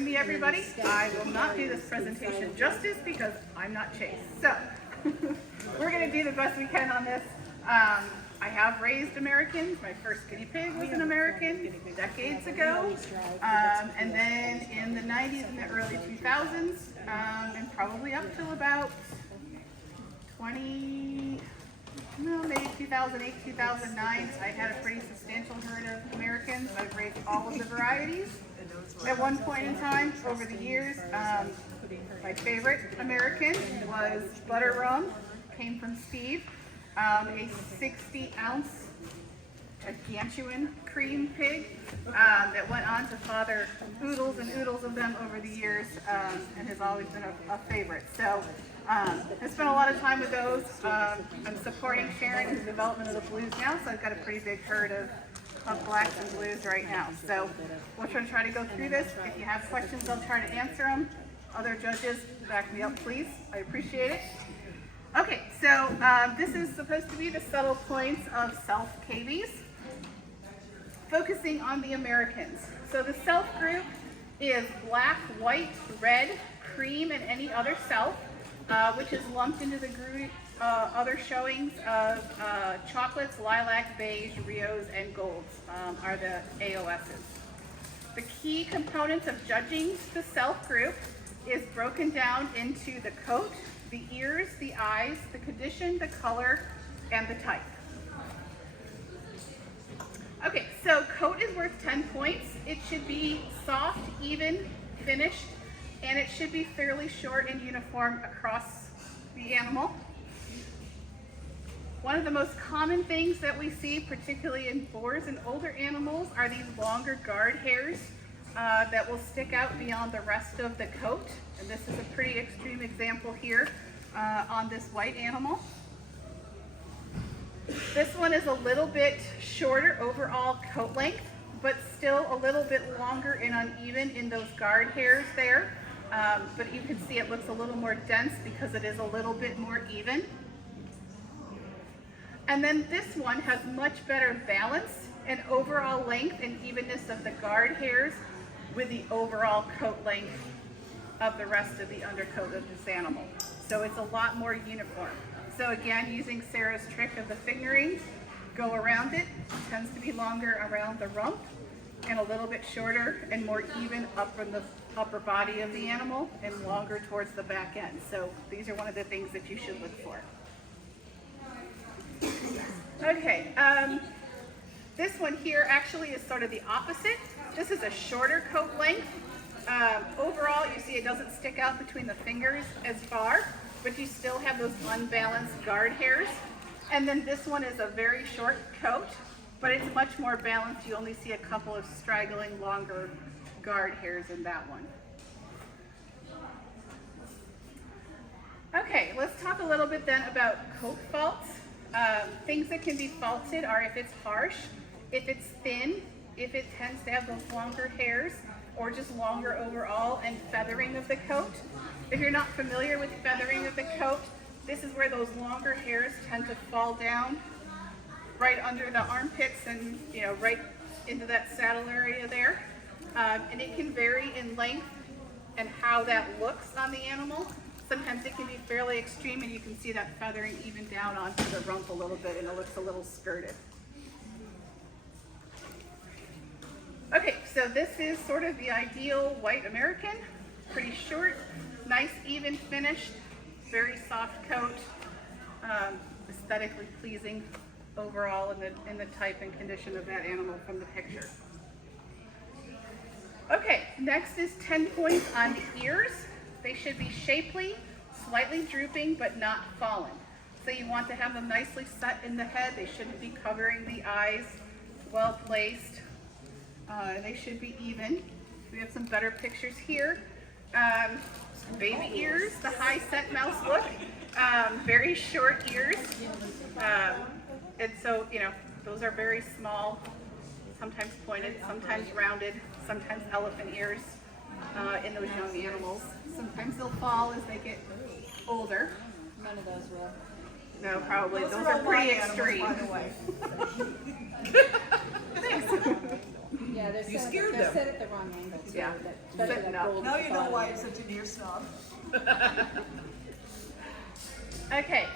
Forgive me, everybody. I will not do this presentation justice because I'm not Chase. So we're going to do the best we can on this. I have raised Americans. My first guinea pig was an American decades ago. And then in the 90s and the early 2000s, and probably up till about maybe 2008, 2009, I had a pretty substantial herd of Americans. I've raised all of the varieties at one point in time over the years. My favorite American was Butter Rum, came from Steve, a 60-ounce gargantuan cream pig that went on to father oodles and oodles of them over the years, and has always been a favorite. So I spent a lot of time with those. I'm supporting Sharon in the development of the blues now, so I've got a pretty big herd of blacks and blues right now. So we're going to try to go through this. If you have questions, I'll try to answer them. Other judges, back me up, please. I appreciate it. Okay, so this is supposed to be the subtle points of self Cavies, focusing on the Americans. So the self group is black, white, red, cream, and any other self, which is lumped into the group other showings of chocolates, lilac, beige, Rios, and golds are the AOSs. The key components of judging the self group is broken down into the coat, the ears, the eyes, the condition, the color, and the type. Okay, so coat is worth 10 points. It should be soft, even, finished, and it should be fairly short and uniform across the animal. One of the most common things that we see, particularly in boars and older animals, are these longer guard hairs that will stick out beyond the rest of the coat. And this is a pretty extreme example here on this white animal. This one is a little bit shorter overall coat length, but still a little bit longer and uneven in those guard hairs there. But you can see it looks a little more dense because it is a little bit more even. And then this one has much better balance and overall length and evenness of the guard hairs with the overall coat length of the rest of the undercoat of this animal. So it's a lot more uniform. So again, using Sarah's trick of the fingering, go around it. It tends to be longer around the rump and a little bit shorter and more even up from the upper body of the animal and longer towards the back end. So these are one of the things that you should look for. Okay, this one here actually is sort of the opposite. This is a shorter coat length. Overall, you see it doesn't stick out between the fingers as far, but you still have those unbalanced guard hairs. And then this one is a very short coat, but it's much more balanced. You only see a couple of straggling longer guard hairs in that one. Okay, let's talk a little bit then about coat faults. Things that can be faulted are if it's harsh, if it's thin, if it tends to have those longer hairs, or just longer overall, and feathering of the coat. If you're not familiar with feathering of the coat, this is where those longer hairs tend to fall down right under the armpits and right into that saddle area there. And it can vary in length and how that looks on the animal. Sometimes it can be fairly extreme and you can see that feathering even down onto the rump a little bit and it looks a little skirted. Okay, so this is sort of the ideal white American. Pretty short, nice even finished, very soft coat, aesthetically pleasing overall in the type and condition of that animal from the picture. Okay, next is 10 points on the ears. They should be shapely, slightly drooping, but not fallen. So you want to have them nicely set in the head. They shouldn't be covering the eyes, well placed. They should be even. We have some better pictures here. Baby ears, the high scent mouse look. Very short ears. And so, those are very small, sometimes pointed, sometimes rounded, sometimes elephant ears in those young animals. Sometimes they'll fall as they get older. None of those will. No, probably. Those are pretty extreme. By the way. Thanks. Yeah, Yeah, they're You set, scared they're them. set at the wrong angle. So Yeah. that, especially Sitting that up. gold Now at you the know bottom. why I'm such an ear snob. Okay,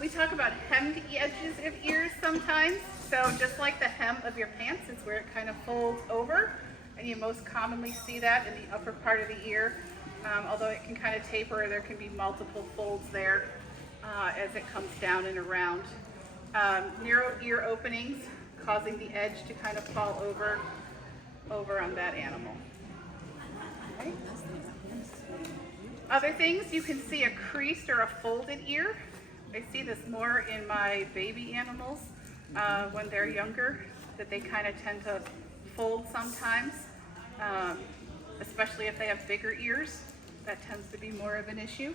we talk about hemmed edges of ears sometimes. So just like the hem of your pants is where it kind of folds over, and you most commonly see that in the upper part of the ear. Although it can kind of taper, there can be multiple folds there as it comes down and around. Narrow ear openings causing the edge to kind of fall over on that animal. Okay. Other things, you can see a creased or a folded ear. I see this more in my baby animals when they're younger, that they kind of tend to fold sometimes, especially if they have bigger ears. That tends to be more of an issue.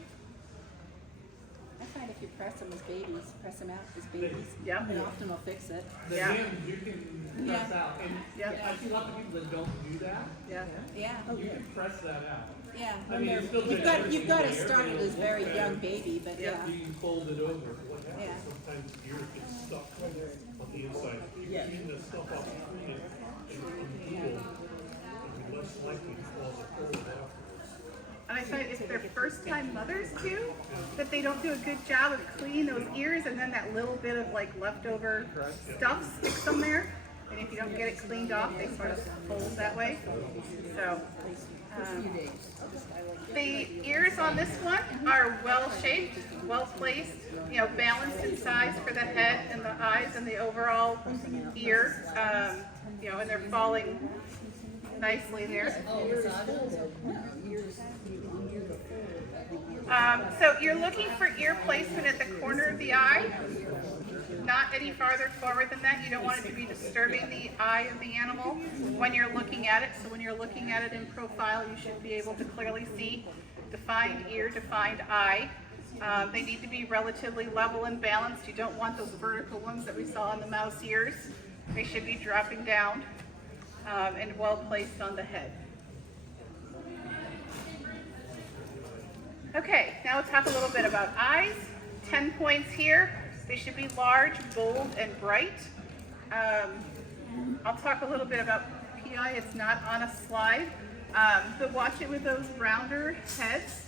I find if you press them as babies, press them out as babies, Yeah. it often will fix it. The Yeah. hymns you can press Yeah. out, and Yeah. I see lots of people that don't do that. Yeah. Yeah. You can press that out. Yeah. I mean, it's still You've good got to there, start but it it'll as very look young bad. baby, but yeah. You can fold it over. What happens Yeah. sometimes the ears get stuck on the inside. You clean the stuff off between it and cool, and you're less likely to fall apart afterwards. And I find if they're first time mothers too, that they don't do a good job of cleaning those ears, and then that little bit of like leftover stuff sticks on there. And if you don't get it cleaned off, they sort of fold that way. So the ears on this one are well shaped, well placed, you know, balanced in size for the head and the eyes and the overall ear. You know, and they're falling nicely there. So you're looking for ear placement at the corner of the eye, not any farther forward than that. You don't want it to be disturbing the eye of the animal when you're looking at it. So when you're looking at it in profile, you should be able to clearly see defined ear, defined eye. They need to be relatively level and balanced. You don't want those vertical ones that we saw in the mouse ears. They should be dropping down and well placed on the head. Okay, now we'll talk a little bit about eyes. 10 points here. They should be large, bold, and bright. I'll talk a little bit about PI. It's not on a slide, but watch it with those rounder heads.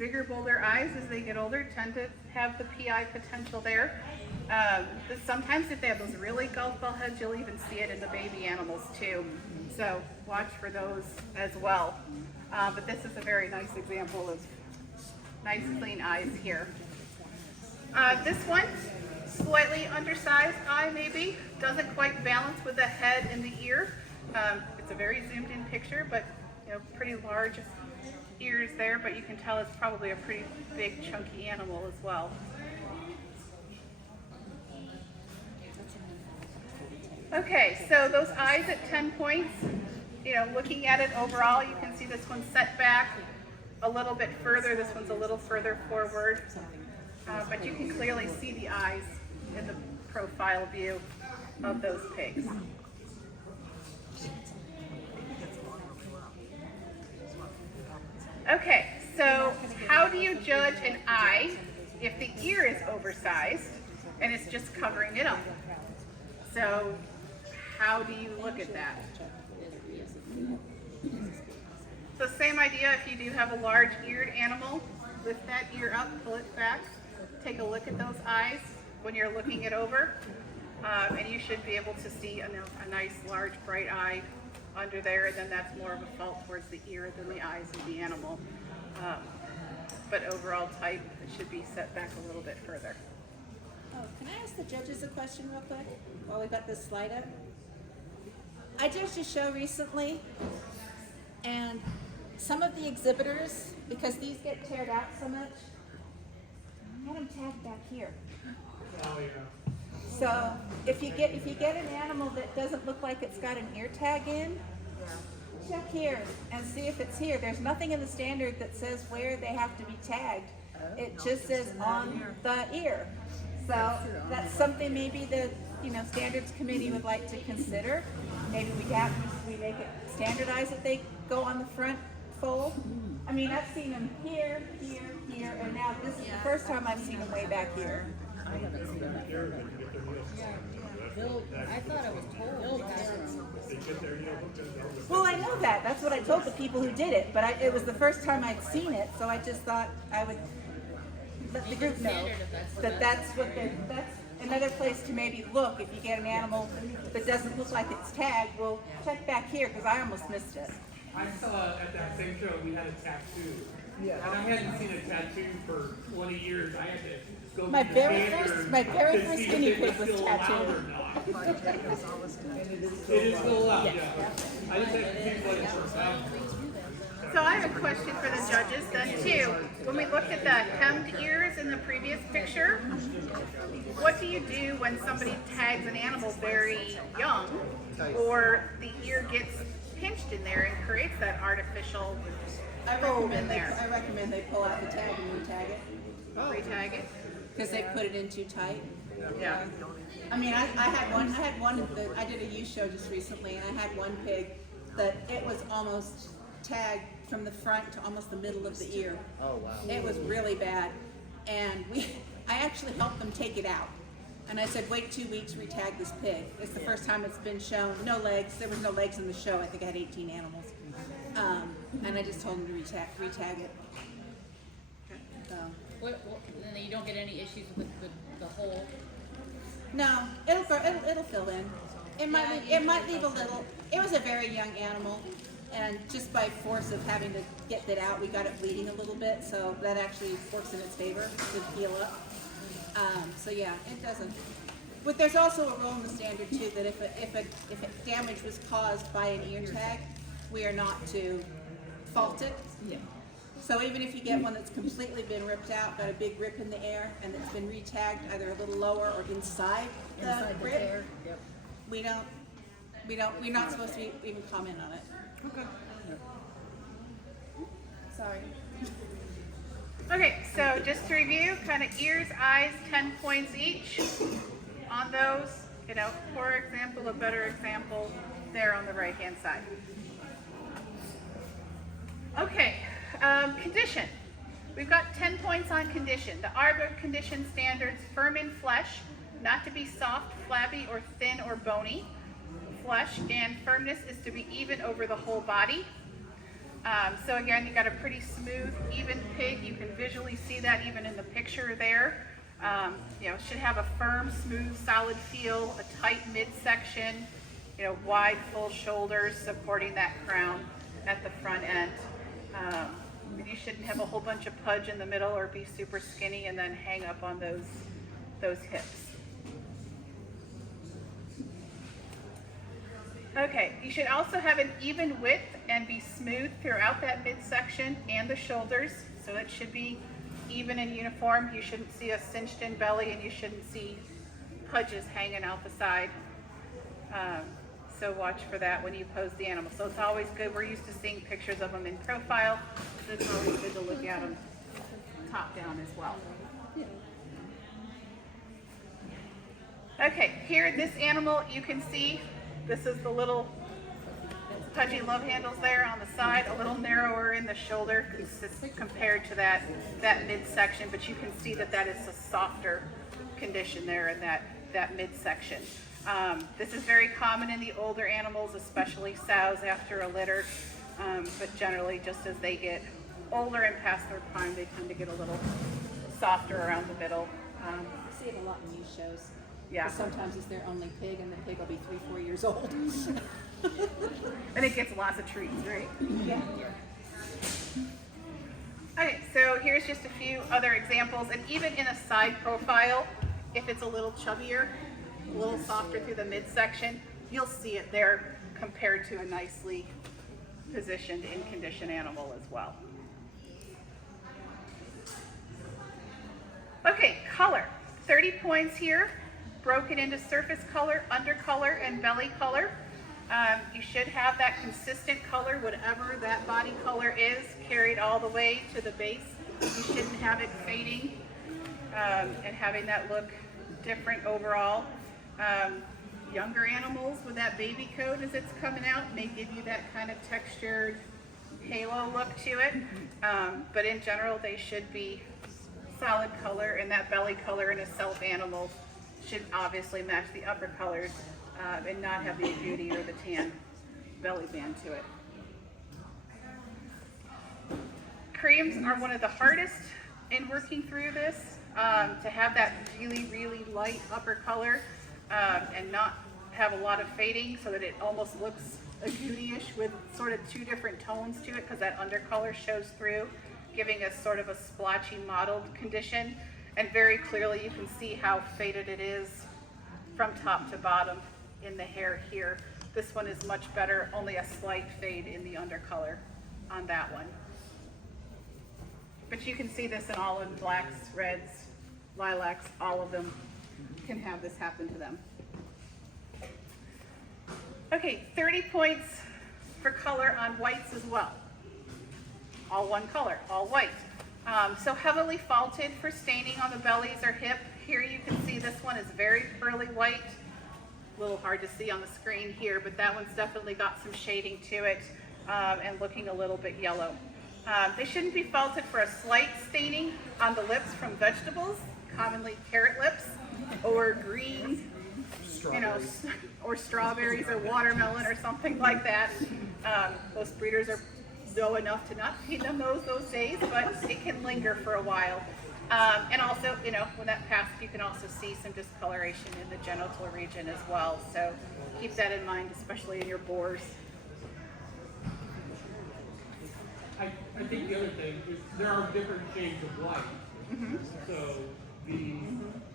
Bigger, bolder eyes as they get older tend to have the PI potential there. But sometimes if they have those really golf ball heads, you'll even see it in the baby animals too. So watch for those as well. But this is a very nice example of nice clean eyes here. This one, slightly undersized eye maybe, doesn't quite balance with the head and the ear. It's a very zoomed in picture, but you know, pretty large ears there, but you can tell it's probably a pretty big chunky animal as well. Okay, so those eyes at 10 points, you know, looking at it overall, you can see this one's set back a little bit further, this one's a little further forward, but you can clearly see the eyes in the profile view of those pigs. Okay, so how do you judge an eye if the ear is oversized and it's just covering it up? So how do you look at that? So same idea, if you do have a large eared animal, lift that ear up, pull it back, take a look at those eyes when you're looking it over, and you should be able to see a nice large bright eye under there, and then that's more of a fault towards the ear than the eyes of the animal. But overall type, it should be set back a little bit further. Oh, can I ask the judges a question real quick while we've got this slide up? I judged a show recently, and some of the exhibitors, because these get teared out so much, I had them tagged back here. Oh, yeah. So if you get an animal that doesn't look like it's got an ear tag in, check here and see if it's here. There's nothing in the standard that says where they have to be tagged. It just says on the ear. So that's something maybe the standards committee would like to consider. Maybe we make it standardized that they go on the front fold. I mean, I've seen them here, here, here, and now this is the first time I've seen them way back here. I haven't seen that. There, they can get their nails. I thought it was told. They get their nails hooked in there. Well, I know that. That's what I told the people who did it, but it was the first time I'd seen it, so I just thought I would let the group know that that's another place to maybe look. If you get an animal that doesn't look like it's tagged, well, check back here because I almost missed it. I saw at that same show we had a tattoo. Yeah. And I hadn't seen a tattoo for 20 years. I had to go My to the very standard my very to first see guinea if it pig was still allowed tattooed. or not. It is still allowed, yeah. I just had to see what it's about. So I have a question for the judges then too. When we looked at the hemmed ears in the previous picture, what do you do when somebody tags an animal very young or the ear gets pinched in there and creates that artificial fold in there? I recommend they pull out the tag and re-tag it Re-tag it? because they put it in too tight. Yeah. I mean, I had one that I did a youth show just recently, and I had one pig that it was almost tagged from the front to almost the middle of the ear. Oh, wow. It was really bad, and I actually helped them take it out. And I said, wait 2 weeks, retag this pig. It's the first time it's been shown. No legs. There was no legs in the show. I think I had 18 animals. And I just told them to retag it. So, Then you don't get any issues with the hole. no, it'll fill in. It might leave a little. It was a very young animal, and just by force of having to get that out, we got it bleeding a little bit. So that actually works in its favor to heal up. So yeah, it doesn't. But there's also a rule in the standard too that if damage was caused by an ear tag, we are not to fault it. Yeah. So even if you get one that's completely been ripped out, got a big rip in the air, and it's been retagged either a little lower or inside the rip, Yep. we're not supposed to even comment on it. Okay. Sorry. Okay, so just to review, kind of ears, eyes, 10 points each on those. You know, for example, a better example there on the right-hand side. Okay, condition. We've got 10 points on condition. The ACBA condition standards: firm in flesh, not to be soft, flabby, or thin or bony. Flesh and firmness is to be even over the whole body. So again, you got a pretty smooth, even pig. You can visually see that even in the picture there. You know, should have a firm, smooth, solid feel, a tight midsection, you know, wide, full shoulders supporting that crown at the front end. You shouldn't have a whole bunch of pudge in the middle or be super skinny and then hang up on those hips. Okay, you should also have an even width and be smooth throughout that midsection and the shoulders. So it should be even and uniform. You shouldn't see a cinched in belly and you shouldn't see pudges hanging out the side. So watch for that when you pose the animal. So it's always good. We're used to seeing pictures of them in profile. So it's always good to look at them top down as well. Okay, here this animal you can see, this is the little pudgy love handles there on the side, a little narrower in the shoulder compared to that midsection, but you can see that that is a softer condition there in that midsection. This is very common in the older animals, especially sows after a litter, but generally just as they get older and past their prime, they tend to get a little softer around the middle. I see it a lot in news shows. Yeah. Sometimes it's their only pig, and the pig will be 3-4 years old. And it gets lots of treats, right? Yeah. Okay, so here's just a few other examples, and even in a side profile, if it's a little chubbier, a little softer through the midsection, you'll see it there compared to a nicely positioned in condition animal as well. Okay, color. 30 points here, broken into surface color, undercolor, and belly color. You should have that consistent color, whatever that body color is, carried all the way to the base. You shouldn't have it fading and having that look different overall. Younger animals with that baby coat as it's coming out may give you that kind of textured halo look to it, but in general they should be solid color, and that belly color in a self animal should obviously match the upper colors and not have the beauty or the tan belly band to it. Creams are one of the hardest in working through this, to have that really, really light upper color and not have a lot of fading so that it almost looks agouti-ish with sort of two different tones to it, because that undercolor shows through, giving us sort of a splotchy mottled condition. And very clearly you can see how faded it is from top to bottom in the hair here. This one is much better, only a slight fade in the undercolor on that one. But you can see this in all in blacks, reds, lilacs, all of them can have this happen to them. Okay, 30 points for color on whites as well. All one color, all white. So heavily faulted for staining on the bellies or hip. Here you can see this one is very pearly white. A little hard to see on the screen here, but that one's definitely got some shading to it and looking a little bit yellow. They shouldn't be faulted for a slight staining on the lips from vegetables, commonly carrot lips, or green, you know, or strawberries or watermelon or something like that. Most breeders know enough to not feed them those days, but it can linger for a while. And also, you know, when that passes, you can also see some discoloration in the genital region as well. So keep that in mind, especially in your boars. I think the other thing is there are different shades of light. So be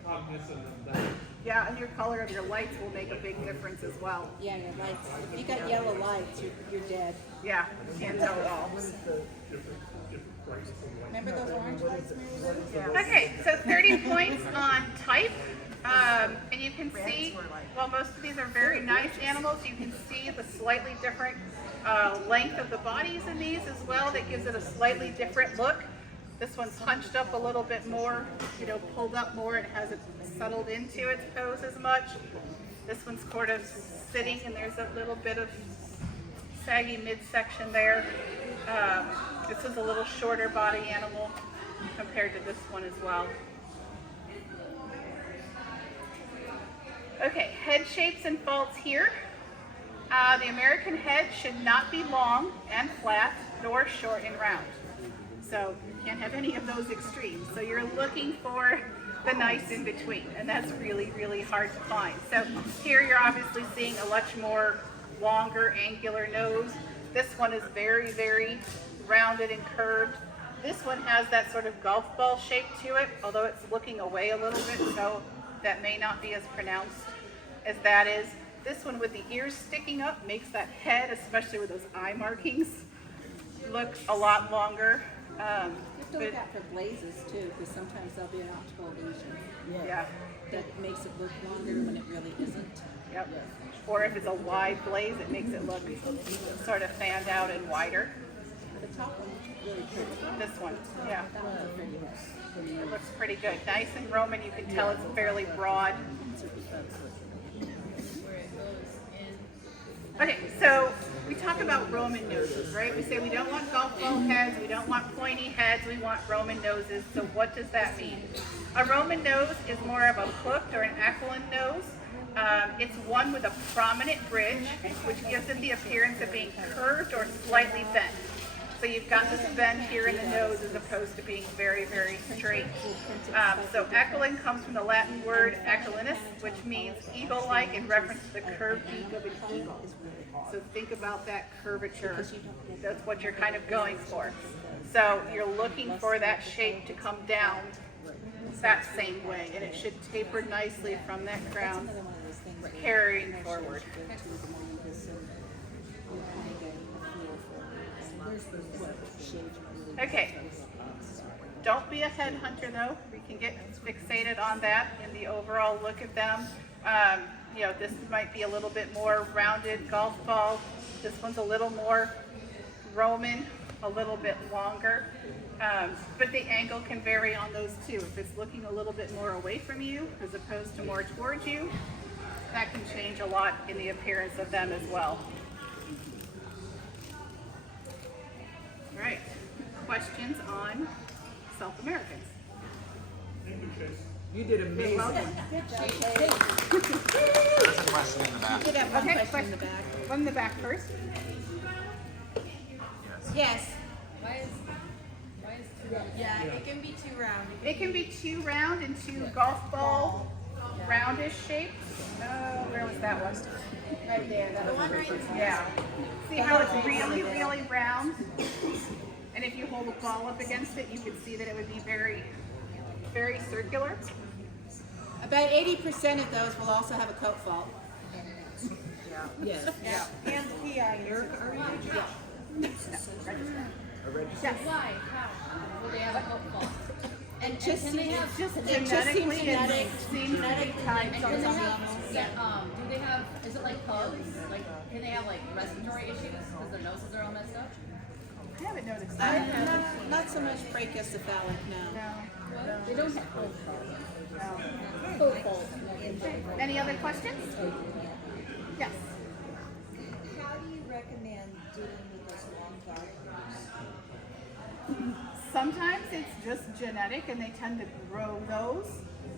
cognizant of that. Yeah, and your color of your lights will make a big difference as well. Yeah, your lights. If you got yellow lights, you're dead. Yeah, can't tell at all. Different prices of light. Remember those orange lights, Mary Lou? Yeah. Okay, so 30 points on type. And you can see, well, most of these are very nice animals. You can see the slightly different length of the bodies in these as well. That gives it a slightly different look. This one's hunched up a little bit more, you know, pulled up more. It hasn't settled into its pose as much. This one's sort of sitting, and there's a little bit of saggy midsection there. This is a little shorter body animal compared to this one as well. Okay, head shapes and faults here. The American head should not be long and flat, nor short and round. So you can't have any of those extremes. So you're looking for the nice in between, and that's really, really hard to find. So here you're obviously seeing a much more longer, angular nose. This one is very, very rounded and curved. This one has that sort of golf ball shape to it, although it's looking away a little bit, so that may not be as pronounced as that is. This one with the ears sticking up makes that head, especially with those eye markings, look a lot longer. You have to look out for blazes too, because sometimes there'll be an optical illusion. Yeah. That makes it look longer when it really isn't. Yep. Or if it's a wide blaze, it makes it look sort of fanned out and wider. The top one is really pretty. This one, yeah. That one's a pretty one. It looks pretty good. Nice and Roman, you can tell it's fairly broad. Where it goes in. Okay, so we talk about Roman noses, right? We say we don't want golf ball heads, we don't want pointy heads, we want Roman noses. So what does that mean? A Roman nose is more of a hooked or an aquiline nose. It's one with a prominent bridge, which gives it the appearance of being curved or slightly bent. So you've got this bend here in the nose as opposed to being very, very straight. So aquiline comes from the Latin word aquilinus, which means eagle-like in reference to the curved beak of an eagle. So think about that curvature. That's what you're kind of going for. So you're looking for that shape to come down that same way, and it should taper nicely from that crown, carrying forward. Okay, don't be a headhunter though. We can get fixated on that in the overall look of them. You know, this might be a little bit more rounded golf ball. This one's a little more Roman, a little bit longer. But the angle can vary on those too. If it's looking a little bit more away from you as opposed to more towards you, that can change a lot in the appearance of them as well. All right, questions on South Americans? Okay. You did amazing. There's a question in the back. You did have one Okay, question in the back. One in the back first. Yes. Why is two rounds? Yeah, it can be too round. It can be too round and too golf ball, roundish shapes. Where was that one? Right there. That The was one right in Yeah. See how it's really, really round? And if you hold a ball up against it, you can see that it would be very, very circular. About 80% of those will also have a coat fault. Yes. Yeah. And PI. Yes. Why? How? Will they have a coat fault? And And just can they have Just it just seems genetically, genetic. it seems to be tied And to can they some have, animals. do they have, is it like pugs? Like, can they have like respiratory issues because their noses are all messed up? I haven't noticed that. Not so much brachiocephalic, no. No. They don't have coat faults. No. Coat faults. Any other questions? Yes. How do you recommend dealing with those long guard hairs? Sometimes it's just genetic and they tend to grow those.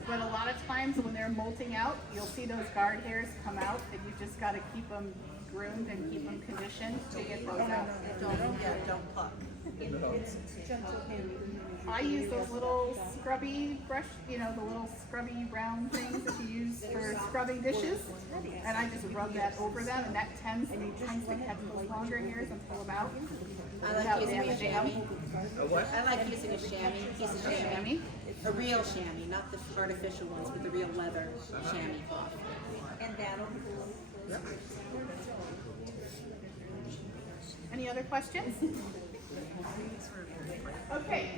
But a lot of times when they're molting out, you'll see those guard hairs come out and you just got to keep them groomed and keep them conditioned to get those out. Don't pluck. It's gentle hand. I use those little scrubby brush, the little scrubby brown things that you use for scrubbing dishes. And I just rub that over them and that tends to catch those longer hairs and pull them out. I like Without using a damaging chamois. A what? I like using a chamois, piece of chamois. Chamois. A real chamois, not the artificial ones, but the real leather chamois cloth. And that'll cool. Any other questions? Okay.